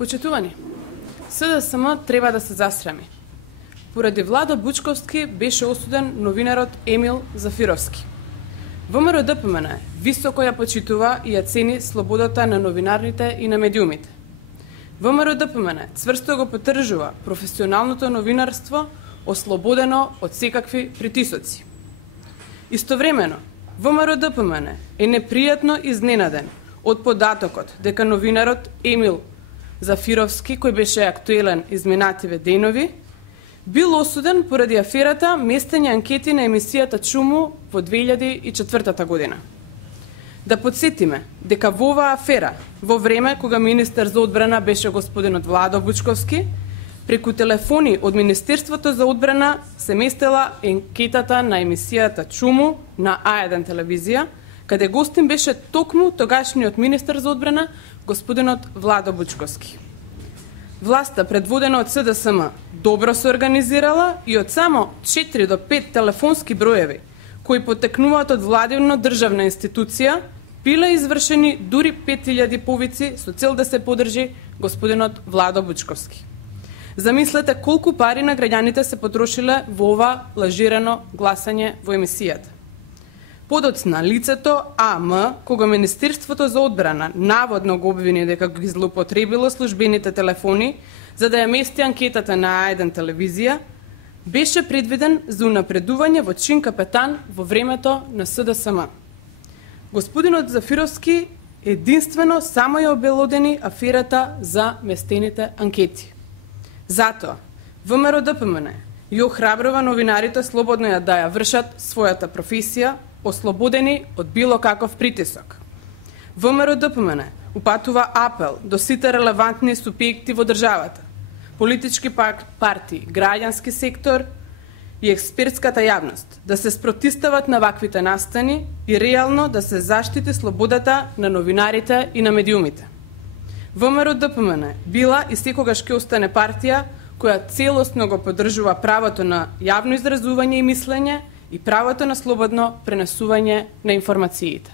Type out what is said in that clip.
Почитувани, СДСМ треба да се засрами. Поради Владо Бучковски беше осуден новинарот Емил Зафировски. ВМРО-ДПМН високо ја почитува и ја цени слободата на новинарите и на медиумите. ВМРО-ДПМН цврсто го поддржува професионалното новинарство, ослободено од секакви притисоци. Истовремено, ВМРО-ДПМН е непријатно изненаден од податокот дека новинарот Емил Зафировски, кој беше актуелен изминативе денови, бил осуден поради аферата местење анкети на емисијата Чуму во 2004 година. Да подсетиме дека во оваа афера, во време кога министер за одбрана беше господинот Владо Бучковски, преку телефони од Министерството за одбрана се местела анкетата на емисијата Чуму на А1 телевизија, каде гостин беше токму тогашниот министер за одбрана господинот Владо Бучковски. Власта, предводена од СДСМ, добро се организирала и од само 4 до 5 телефонски броеви, кои потекнуваат од владина државна институција, биле извршени дури 5000 повици со цел да се подржи господинот Владо Бучковски. Замислете колку пари на граѓаните се потрошиле во ова лажирано гласање во емисијата. Подоцна лицето АМ, кога Министерството за одбрана наводно го обвини дека ги злоупотребило службените телефони за да ја мести анкетата на А1 телевизија, беше предвиден за унапредување во чин капетан во времето на СДСМ. Господинот Зафировски единствено само ја обелодени аферата за местените анкети. Затоа, ВМРО-ДПМН ја охрабрува новинарите слободно да ја вршат својата професија, ослободени од било каков притисок. ВМРО-ДПМН упатува апел до сите релевантни субјекти во државата, политички партии, граѓански сектор и експертската јавност да се спротистават на ваквите настани и реално да се заштити слободата на новинарите и на медиумите. ВМРО-ДПМН била и секогаш ќе остане партија која целосно го поддржува правото на јавно изразување и мислење и правото на слободно пренесување на информациите.